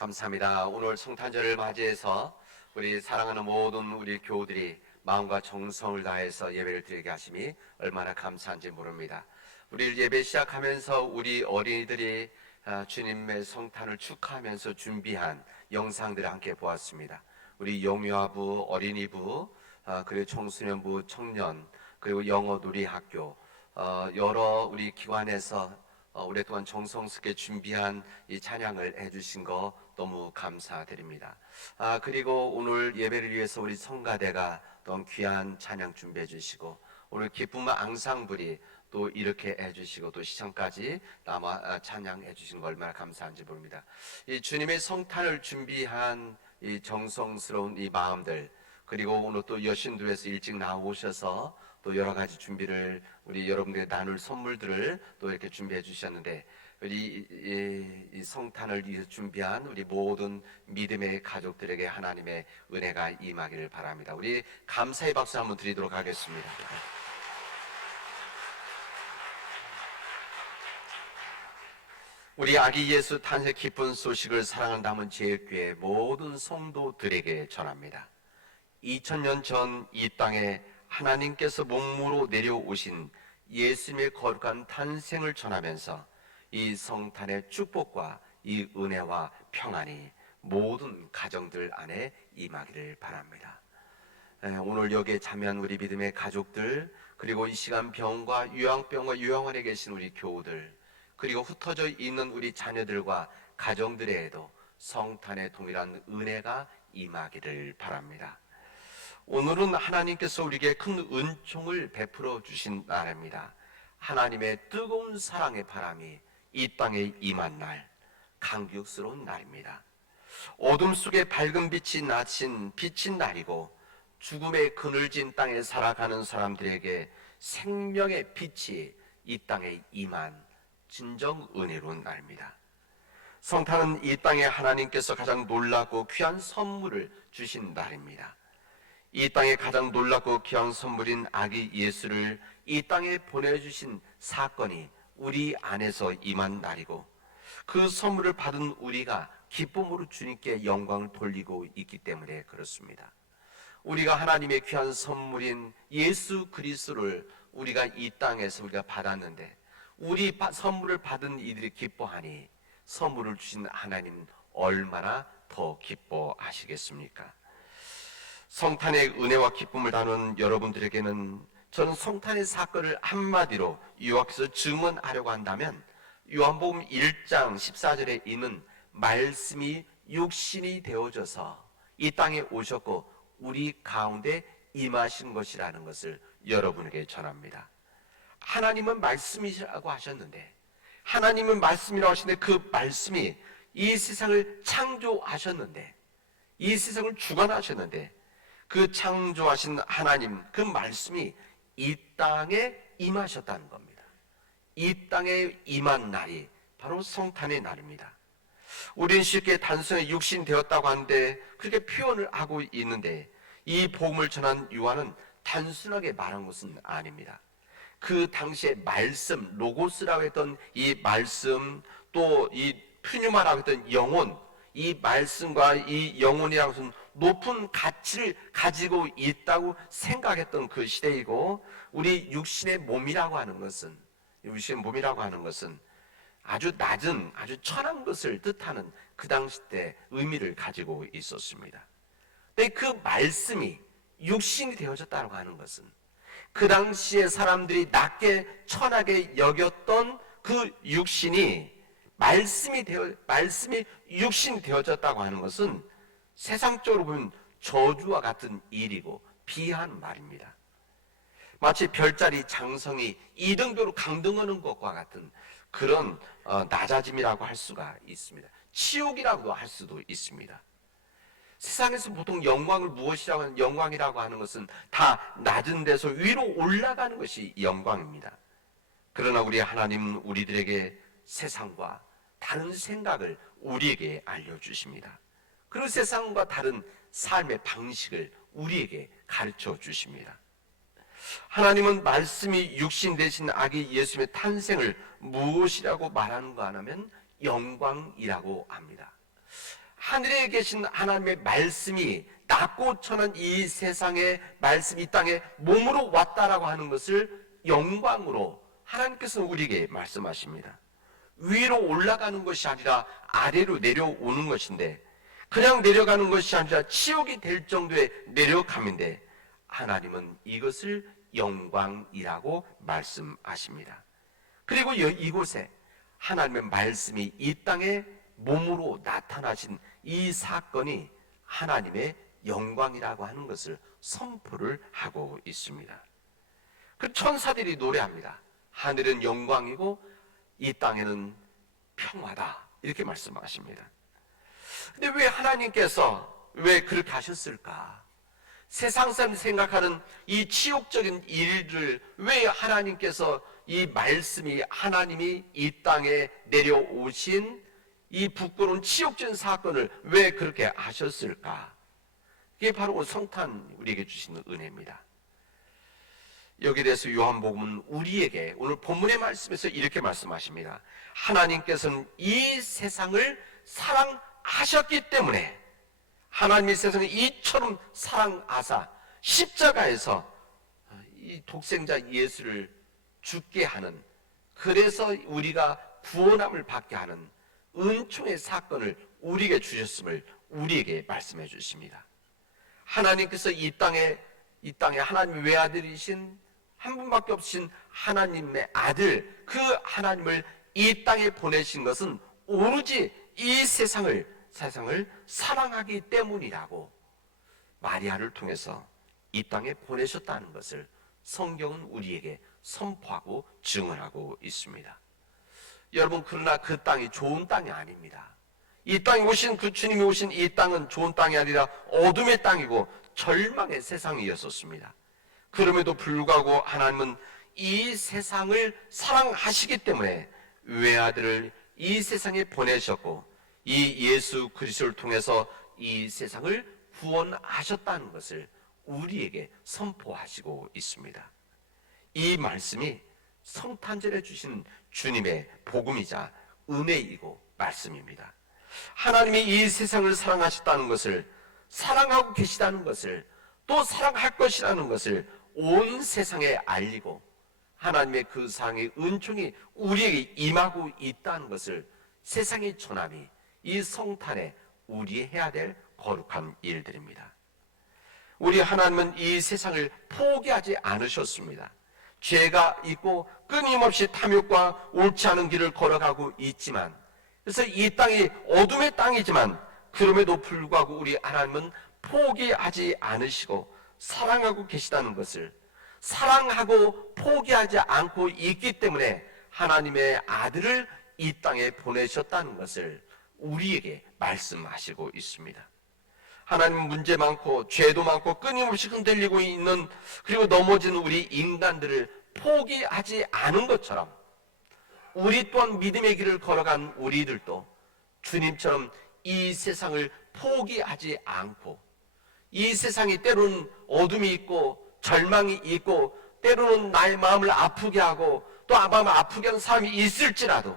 감사합니다. 오늘 성탄절을 맞이해서 우리 사랑하는 모든 우리 교우들이 마음과 정성을 다해서 예배를 드리게 하심이 얼마나 감사한지 모릅니다. 우리 예배 시작하면서 우리 어린이들이 주님의 성탄을 축하하면서 준비한 영상들을 함께 보았습니다. 우리 영유아부, 어린이부, 그리고 청소년부, 청년, 그리고 영어 놀이학교, 여러 우리 기관에서 오랫동안 정성스럽게 준비한 이 찬양을 해주신 거 너무 감사드립니다. 그리고 오늘 예배를 위해서 우리 성가대가 또 귀한 찬양 준비해 주시고, 오늘 기쁨 앙상블이 또 이렇게 해주시고, 또 시청까지 남아 찬양해 주신 거 얼마나 감사한지 모릅니다. 이 주님의 성탄을 준비한 이 정성스러운 이 마음들, 그리고 오늘 또 여신도에서 일찍 나오셔서 또 여러 가지 준비를, 우리 여러분들에게 나눌 선물들을 또 이렇게 준비해 주셨는데, 이 성탄을 위해서 준비한 우리 모든 믿음의 가족들에게 하나님의 은혜가 임하기를 바랍니다. 우리 감사의 박수 한번 드리도록 하겠습니다. 우리 아기 예수 탄생 기쁜 소식을 사랑하는 남은 제일교회 모든 성도들에게 전합니다. 2000년 전 이 땅에 하나님께서 몸으로 내려오신 예수님의 거룩한 탄생을 전하면서 이 성탄의 축복과 이 은혜와 평안이 모든 가정들 안에 임하기를 바랍니다. 오늘 여기에 참여한 우리 믿음의 가족들, 그리고 이 시간 병과 요양병과 요양원에 계신 우리 교우들, 그리고 흩어져 있는 우리 자녀들과 가정들에도 성탄의 동일한 은혜가 임하기를 바랍니다. 오늘은 하나님께서 우리에게 큰 은총을 베풀어 주신 날입니다. 하나님의 뜨거운 사랑의 바람이 이 땅에 임한 날, 감격스러운 날입니다. 어둠 속에 밝은 빛이 나친 빛인 날이고, 죽음의 그늘진 땅에 살아가는 사람들에게 생명의 빛이 이 땅에 임한 진정 은혜로운 날입니다. 성탄은 이 땅에 하나님께서 가장 놀랍고 귀한 선물을 주신 날입니다. 이 땅에 가장 놀랍고 귀한 선물인 아기 예수를 이 땅에 보내주신 사건이 우리 안에서 임한 날이고, 그 선물을 받은 우리가 기쁨으로 주님께 영광을 돌리고 있기 때문에 그렇습니다. 우리가 하나님의 귀한 선물인 예수 그리스도를 우리가 이 땅에서 우리가 받았는데, 우리 선물을 받은 이들이 기뻐하니 선물을 주신 하나님 얼마나 더 기뻐하시겠습니까? 성탄의 은혜와 기쁨을 나눈 여러분들에게는 저는 성탄의 사건을 한마디로 요약해서 증언하려고 한다면, 요한복음 1장 14절에 있는 말씀이 육신이 되어져서 이 땅에 오셨고 우리 가운데 임하신 것이라는 것을 여러분에게 전합니다. 하나님은 말씀이라고 하셨는데, 하나님은 말씀이라고 하시는데, 그 말씀이 이 세상을 창조하셨는데, 이 세상을 주관하셨는데, 그 창조하신 하나님, 그 말씀이 이 땅에 임하셨다는 겁니다. 이 땅에 임한 날이 바로 성탄의 날입니다. 우리는 쉽게 단순히 육신 되었다고 하는데 그렇게 표현을 하고 있는데, 이 복음을 전한 요한은 단순하게 말한 것은 아닙니다. 그 당시에 말씀, 로고스라고 했던 이 말씀, 또 이 푸뉴마라고 했던 영혼, 이 말씀과 이 영혼이라는 것은 높은 가치를 가지고 있다고 생각했던 그 시대이고, 우리 육신의 몸이라고 하는 것은 아주 낮은, 아주 천한 것을 뜻하는 그 당시 때 의미를 가지고 있었습니다. 근데 그 말씀이 육신이 되어졌다고 하는 것은 그 당시에 사람들이 낮게 천하게 여겼던 그 육신이 말씀이 육신이 되어졌다고 하는 것은 세상적으로 보면 저주와 같은 일이고 비하한 말입니다. 마치 별자리 장성이 이등병으로 강등하는 것과 같은 그런 낮아짐이라고 할 수가 있습니다. 치욕이라고도 할 수도 있습니다. 세상에서 보통 영광이라고 하는 것은 다 낮은 데서 위로 올라가는 것이 영광입니다. 그러나 우리 하나님은 우리들에게 세상과 다른 생각을 우리에게 알려주십니다. 그리고 세상과 다른 삶의 방식을 우리에게 가르쳐 주십니다. 하나님은 말씀이 육신 되신 아기 예수님의 탄생을 무엇이라고 말하는가 하면 영광이라고 합니다. 하늘에 계신 하나님의 말씀이 낮고 천한 이 세상의 말씀이 이 땅에 몸으로 왔다라고 하는 것을 영광으로 하나님께서 우리에게 말씀하십니다. 위로 올라가는 것이 아니라 아래로 내려오는 것인데, 그냥 내려가는 것이 아니라 치욕이 될 정도의 내려감인데, 하나님은 이것을 영광이라고 말씀하십니다. 그리고 이곳에 하나님의 말씀이 이 땅에 몸으로 나타나신 이 사건이 하나님의 영광이라고 하는 것을 선포를 하고 있습니다. 그 천사들이 노래합니다. 하늘은 영광이고 이 땅에는 평화다, 이렇게 말씀하십니다. 근데 왜 하나님께서 왜 그렇게 하셨을까? 세상 사람이 생각하는 이 치욕적인 일을 왜 하나님께서 이 말씀이 하나님이 이 땅에 내려오신 이 부끄러운 치욕적인 사건을 왜 그렇게 하셨을까? 이게 바로 성탄 우리에게 주시는 은혜입니다. 여기에 대해서 요한복음은 우리에게 오늘 본문의 말씀에서 이렇게 말씀하십니다. 하나님께서는 이 세상을 사랑하셨기 때문에, 하나님이 세상을 이처럼 사랑하사 십자가에서 이 독생자 예수를 죽게 하는, 그래서 우리가 구원함을 받게 하는 은총의 사건을 우리에게 주셨음을 우리에게 말씀해 주십니다. 하나님께서 이 땅에 하나님의 외아들이신 한 분밖에 없으신 하나님의 아들, 그 하나님을 이 땅에 보내신 것은 오로지 이 세상을 사랑하기 때문이라고 마리아를 통해서 이 땅에 보내셨다는 것을 성경은 우리에게 선포하고 증언하고 있습니다. 여러분, 그러나 그 땅이 좋은 땅이 아닙니다. 이 땅에 오신 그 주님이 오신 이 땅은 좋은 땅이 아니라 어둠의 땅이고 절망의 세상이었었습니다. 그럼에도 불구하고 하나님은 이 세상을 사랑하시기 때문에 외아들을 이 세상에 보내셨고, 이 예수 그리스도를 통해서 이 세상을 구원하셨다는 것을 우리에게 선포하시고 있습니다. 이 말씀이 성탄절에 주신 주님의 복음이자 은혜이고 말씀입니다. 하나님이 이 세상을 사랑하셨다는 것을, 사랑하고 계시다는 것을, 또 사랑할 것이라는 것을 온 세상에 알리고, 하나님의 그 사랑의 은총이 우리에게 임하고 있다는 것을 세상에 전함이 이 성탄에 우리 해야 될 거룩한 일들입니다. 우리 하나님은 이 세상을 포기하지 않으셨습니다. 죄가 있고 끊임없이 탐욕과 옳지 않은 길을 걸어가고 있지만, 그래서 이 땅이 어둠의 땅이지만 그럼에도 불구하고 우리 하나님은 포기하지 않으시고 사랑하고 계시다는 것을, 사랑하고 포기하지 않고 있기 때문에 하나님의 아들을 이 땅에 보내셨다는 것을 우리에게 말씀하시고 있습니다. 하나님은 문제 많고 죄도 많고 끊임없이 흔들리고 있는, 그리고 넘어지는 우리 인간들을 포기하지 않은 것처럼 우리 또한 믿음의 길을 걸어간 우리들도 주님처럼 이 세상을 포기하지 않고, 이 세상이 때로는 어둠이 있고 절망이 있고 때로는 나의 마음을 아프게 하고 또 마음을 아프게 하는 사람이 있을지라도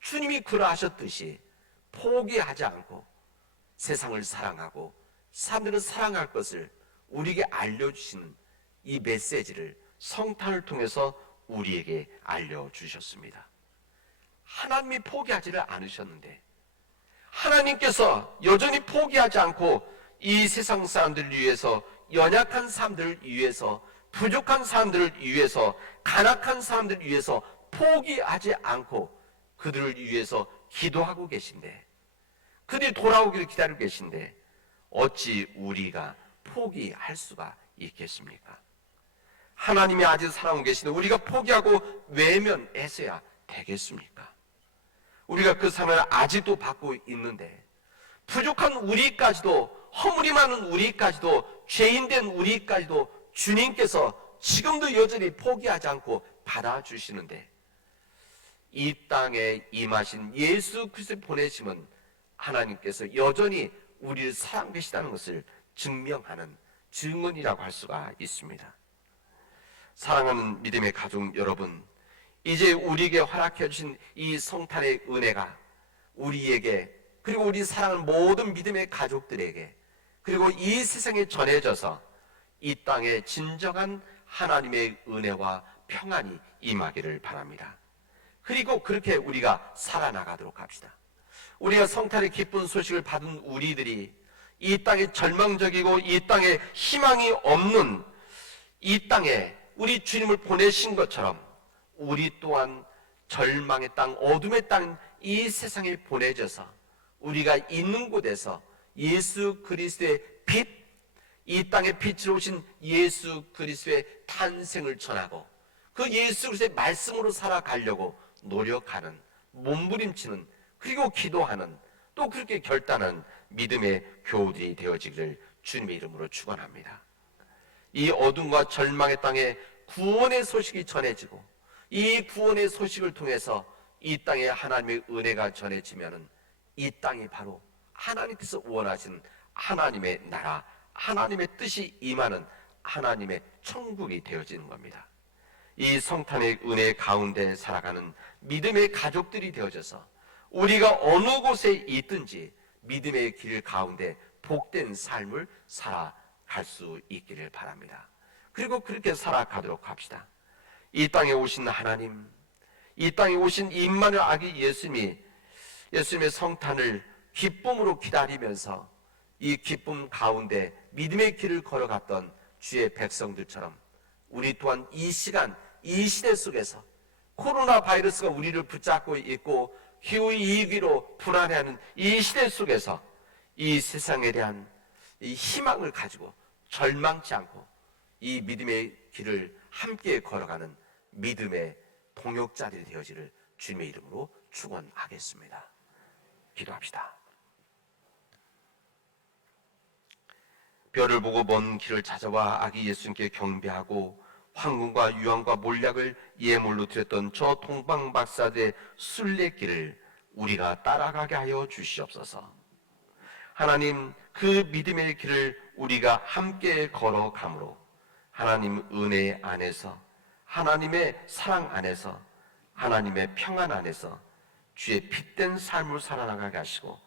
주님이 그러하셨듯이 포기하지 않고 세상을 사랑하고 사람들을 사랑할 것을 우리에게 알려주시는 이 메시지를 성탄을 통해서 우리에게 알려주셨습니다. 하나님이 포기하지를 않으셨는데, 하나님께서 여전히 포기하지 않고 이 세상 사람들을 위해서, 연약한 사람들을 위해서, 부족한 사람들을 위해서, 간악한 사람들을 위해서 포기하지 않고 그들을 위해서 기도하고 계신데, 그들이 돌아오기를 기다리고 계신데 어찌 우리가 포기할 수가 있겠습니까? 하나님이 아직 사랑하고 계시는데 우리가 포기하고 외면해서야 되겠습니까? 우리가 그 사랑을 아직도 받고 있는데, 부족한 우리까지도, 허물이 많은 우리까지도, 죄인된 우리까지도 주님께서 지금도 여전히 포기하지 않고 받아주시는데, 이 땅에 임하신 예수 그리스도를 보내심은 하나님께서 여전히 우리를 사랑하시다는 것을 증명하는 증언이라고 할 수가 있습니다. 사랑하는 믿음의 가족 여러분, 이제 우리에게 허락해 주신 이 성탄의 은혜가 우리에게 그리고 우리 사랑하는 모든 믿음의 가족들에게, 그리고 이 세상에 전해져서 이 땅에 진정한 하나님의 은혜와 평안이 임하기를 바랍니다. 그리고 그렇게 우리가 살아나가도록 합시다. 우리가 성탄의 기쁜 소식을 받은 우리들이 이 땅에 절망적이고 이 땅에 희망이 없는 이 땅에 우리 주님을 보내신 것처럼 우리 또한 절망의 땅, 어둠의 땅, 이 세상에 보내져서 우리가 있는 곳에서 예수 그리스도의 빛, 이 땅에 빛으로 오신 예수 그리스도의 탄생을 전하고 그 예수 그리스도의 말씀으로 살아가려고 노력하는, 몸부림치는, 그리고 기도하는, 또 그렇게 결단한 믿음의 교우들이 되어지기를 주님의 이름으로 축원합니다. 이 어둠과 절망의 땅에 구원의 소식이 전해지고 이 구원의 소식을 통해서 이 땅에 하나님의 은혜가 전해지면은 이 땅이 바로 하나님께서 원하시는 하나님의 나라, 하나님의 뜻이 임하는 하나님의 천국이 되어지는 겁니다. 이 성탄의 은혜 가운데 살아가는 믿음의 가족들이 되어져서 우리가 어느 곳에 있든지 믿음의 길 가운데 복된 삶을 살아갈 수 있기를 바랍니다. 그리고 그렇게 살아가도록 합시다. 이 땅에 오신 하나님, 이 땅에 오신 임마누엘 아기 예수님의 성탄을 기쁨으로 기다리면서 이 기쁨 가운데 믿음의 길을 걸어갔던 주의 백성들처럼 우리 또한 이 시간, 이 시대 속에서 코로나 바이러스가 우리를 붙잡고 있고 기후위기로 불안해하는 이 시대 속에서 이 세상에 대한 이 희망을 가지고 절망치 않고 이 믿음의 길을 함께 걸어가는 믿음의 동역자들이 되어지를 주님의 이름으로 축원하겠습니다. 기도합시다. 별을 보고 먼 길을 찾아와 아기 예수님께 경배하고 황금과 유황과 몰약을 예물로 드렸던 저 동방 박사들의 순례길을 우리가 따라가게 하여 주시옵소서. 하나님, 그 믿음의 길을 우리가 함께 걸어가므로 하나님 은혜 안에서, 하나님의 사랑 안에서, 하나님의 평안 안에서 주의 빛된 삶을 살아나가게 하시고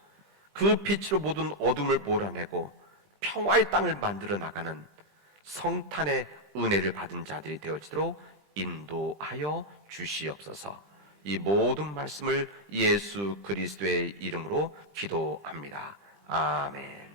그 빛으로 모든 어둠을 몰아내고 평화의 땅을 만들어 나가는 성탄의 은혜를 받은 자들이 되어지도록 인도하여 주시옵소서. 이 모든 말씀을 예수 그리스도의 이름으로 기도합니다. 아멘.